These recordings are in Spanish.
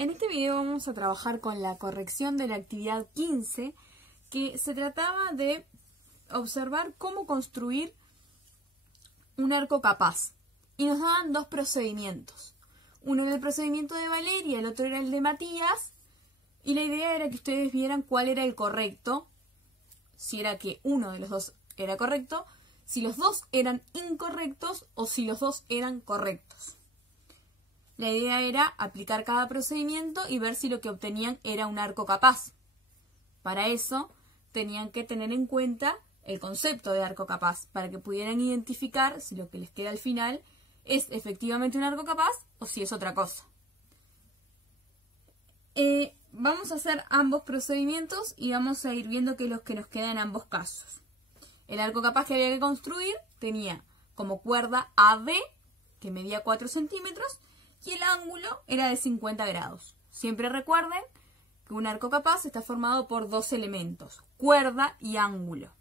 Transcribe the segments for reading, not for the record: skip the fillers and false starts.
En este video vamos a trabajar con la corrección de la actividad 15, que se trataba de observar cómo construir un arco capaz. Y nos daban dos procedimientos. Uno era el procedimiento de Valeria, el otro era el de Matías. Y la idea era que ustedes vieran cuál era el correcto, si era que uno de los dos era correcto, si los dos eran incorrectos o si los dos eran correctos. La idea era aplicar cada procedimiento y ver si lo que obtenían era un arco capaz. Para eso tenían que tener en cuenta el concepto de arco capaz, para que pudieran identificar si lo que les queda al final es efectivamente un arco capaz o si es otra cosa. Vamos a hacer ambos procedimientos y vamos a ir viendo qué es lo que nos queda en ambos casos. El arco capaz que había que construir tenía como cuerda AB, que medía 4 centímetros, y el ángulo era de 50 grados. Siempre recuerden que un arco capaz está formado por dos elementos, cuerda y ángulo.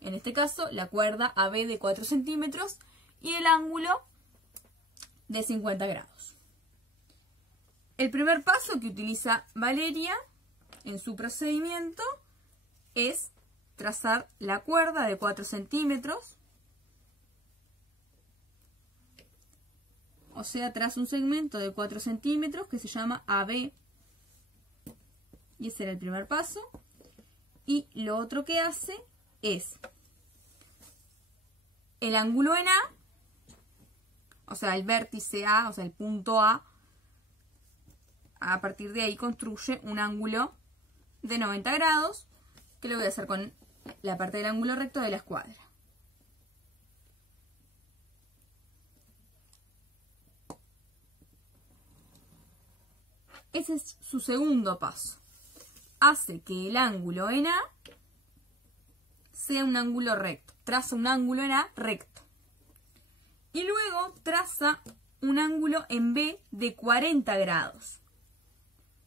En este caso, la cuerda AB de 4 centímetros y el ángulo de 50 grados. El primer paso que utiliza Valeria en su procedimiento es trazar la cuerda de 4 centímetros. O sea, traza un segmento de 4 centímetros que se llama AB. Y ese era el primer paso. Y lo otro que hace es el ángulo en A, o sea, el vértice A, o sea, el punto A. A partir de ahí construye un ángulo de 90 grados, que lo voy a hacer con la parte del ángulo recto de la escuadra. Ese es su segundo paso. Hace que el ángulo en A sea un ángulo recto. Traza un ángulo en A recto. Y luego traza un ángulo en B de 40 grados.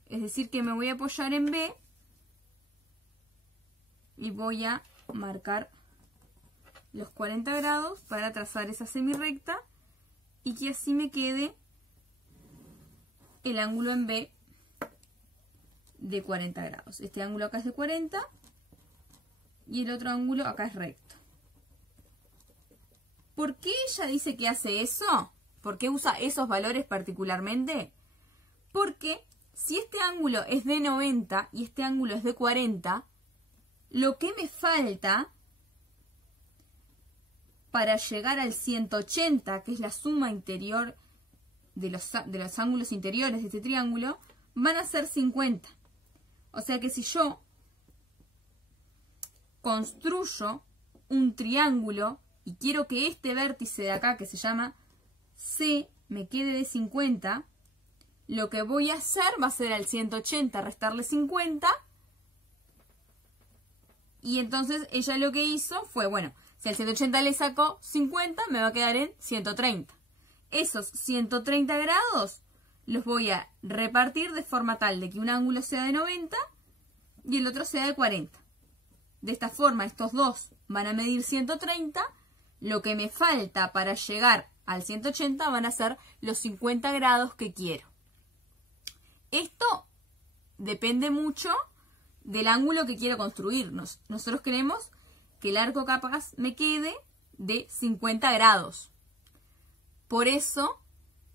Es decir, que me voy a apoyar en B y voy a marcar los 40 grados para trazar esa semirrecta y que así me quede el ángulo en B de 40 grados. Este ángulo acá es de 40 y el otro ángulo acá es recto. ¿Por qué ella dice que hace eso? ¿Por qué usa esos valores particularmente? Porque si este ángulo es de 90 y este ángulo es de 40, lo que me falta para llegar al 180, que es la suma interior de los ángulos interiores de este triángulo, van a ser 50. O sea que si yo construyo un triángulo y quiero que este vértice de acá, que se llama C, me quede de 50, lo que voy a hacer va a ser al 180 restarle 50. Y entonces ella lo que hizo fue, bueno, si al 180 le saco 50, me va a quedar en 130. Esos 130 grados los voy a repartir de forma tal de que un ángulo sea de 90 y el otro sea de 40. De esta forma estos dos van a medir 130. Lo que me falta para llegar al 180 van a ser los 50 grados que quiero. Esto depende mucho del ángulo que quiero construir. Nosotros queremos que el arco capaz me quede de 50 grados. Por eso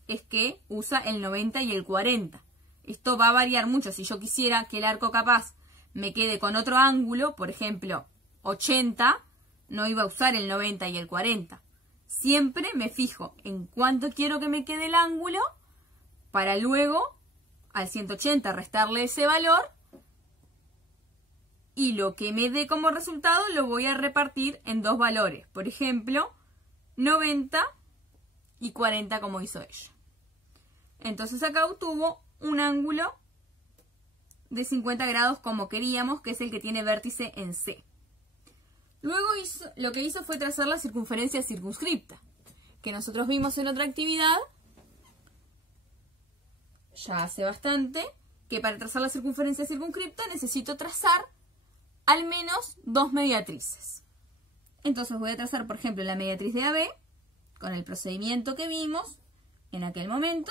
es que usa el 90 y el 40. Esto va a variar mucho. Si yo quisiera que el arco capaz me quede con otro ángulo, por ejemplo 80, no iba a usar el 90 y el 40. Siempre me fijo en cuánto quiero que me quede el ángulo para luego al 180 restarle ese valor y lo que me dé como resultado lo voy a repartir en dos valores. Por ejemplo, 90 y 40 como hizo ella. Entonces acá obtuvo un ángulo de 50 grados como queríamos, que es el que tiene vértice en C. Luego lo que hizo fue trazar la circunferencia circunscripta, que nosotros vimos en otra actividad, ya hace bastante, que para trazar la circunferencia circunscripta necesito trazar al menos dos mediatrices. Entonces voy a trazar, por ejemplo, la mediatriz de AB con el procedimiento que vimos en aquel momento.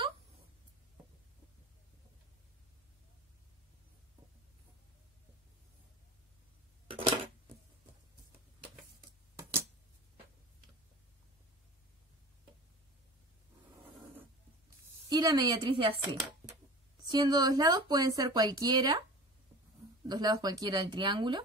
y la mediatriz de AC. Siendo dos lados, pueden ser cualquiera, dos lados cualquiera del triángulo.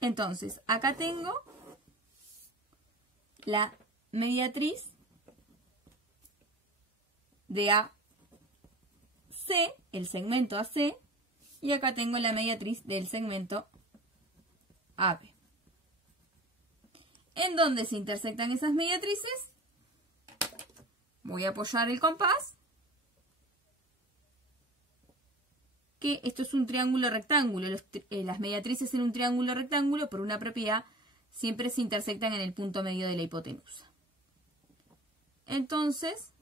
Entonces, acá tengo la mediatriz de AC, el segmento AC, y acá tengo la mediatriz del segmento AB. En donde se intersectan esas mediatrices, voy a apoyar el compás, que esto es un triángulo rectángulo. Las mediatrices en un triángulo rectángulo, por una propiedad, siempre se intersectan en el punto medio de la hipotenusa. Entonces,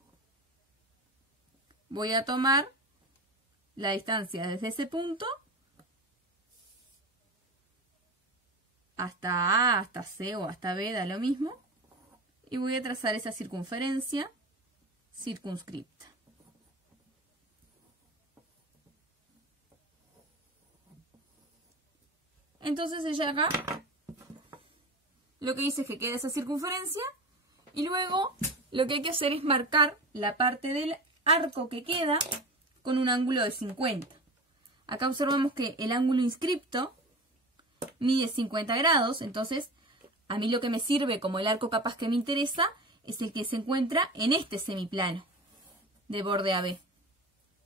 voy a tomar la distancia desde ese punto hasta A, hasta C o hasta B, da lo mismo. Y voy a trazar esa circunferencia circunscripta. Entonces ella acá lo que dice es que queda esa circunferencia y luego lo que hay que hacer es marcar la parte del arco que queda con un ángulo de 50. Acá observamos que el ángulo inscripto mide 50 grados, entonces a mí lo que me sirve como el arco capaz que me interesa es el que se encuentra en este semiplano de borde AB.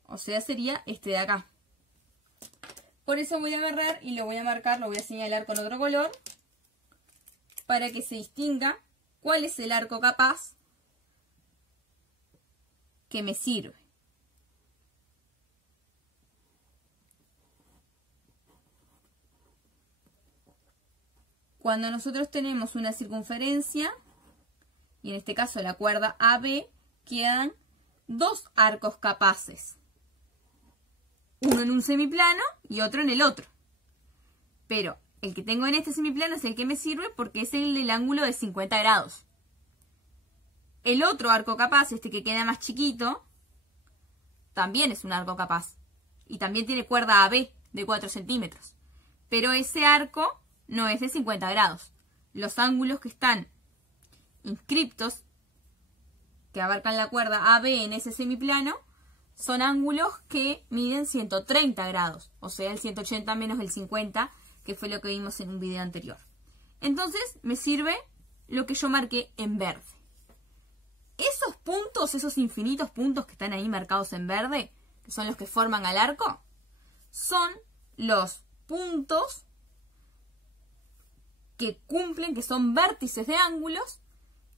O sea, sería este de acá. Por eso voy a agarrar y lo voy a marcar, lo voy a señalar con otro color para que se distinga cuál es el arco capaz que me sirve. Cuando nosotros tenemos una circunferencia, y en este caso la cuerda AB, quedan dos arcos capaces. Uno en un semiplano y otro en el otro. Pero el que tengo en este semiplano es el que me sirve porque es el del ángulo de 50 grados. El otro arco capaz, este que queda más chiquito, también es un arco capaz. Y también tiene cuerda AB de 4 centímetros. Pero ese arco no es de 50 grados. Los ángulos que están inscriptos, que abarcan la cuerda AB en ese semiplano, son ángulos que miden 130 grados, o sea, el 180 menos el 50, que fue lo que vimos en un video anterior. Entonces, me sirve lo que yo marqué en verde. Esos puntos, esos infinitos puntos que están ahí marcados en verde, que son los que forman al arco, son los puntos que cumplen, que son vértices de ángulos,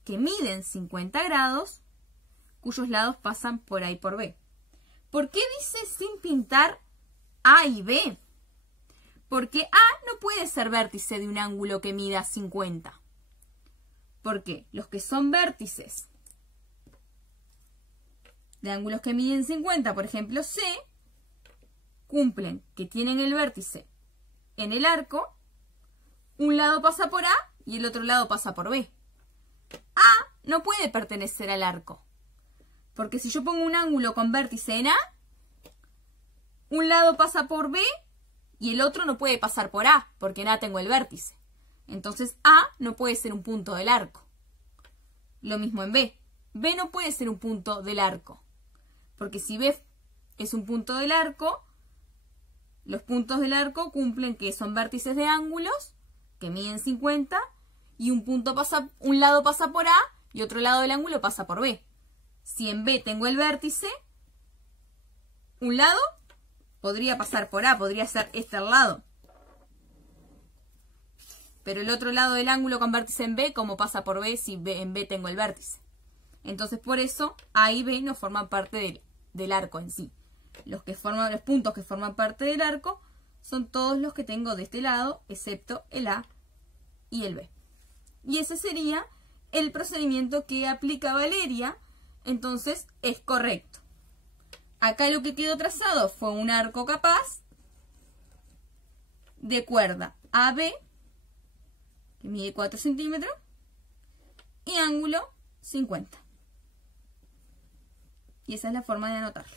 que miden 50 grados, cuyos lados pasan por A y por B. ¿Por qué dice sin pintar A y B? Porque A no puede ser vértice de un ángulo que mida 50. Porque los que son vértices de ángulos que miden 50, por ejemplo C, cumplen que tienen el vértice en el arco, un lado pasa por A y el otro lado pasa por B. A no puede pertenecer al arco. Porque si yo pongo un ángulo con vértice en A, un lado pasa por B y el otro no puede pasar por A, porque en A tengo el vértice. Entonces A no puede ser un punto del arco. Lo mismo en B. B no puede ser un punto del arco. Porque si B es un punto del arco, los puntos del arco cumplen que son vértices de ángulos que miden 50 y un lado pasa por A y otro lado del ángulo pasa por B. Si en B tengo el vértice, un lado podría pasar por A, podría ser este al lado. Pero el otro lado del ángulo con vértice en B, ¿cómo pasa por B si en B tengo el vértice? Entonces por eso A y B no forman parte del arco en sí. Los puntos que forman parte del arco son todos los que tengo de este lado, excepto el A y el B. Y ese sería el procedimiento que aplica Valeria. Entonces es correcto. Acá lo que quedó trazado fue un arco capaz de cuerda AB, que mide 4 centímetros, y ángulo 50. Y esa es la forma de anotarlo.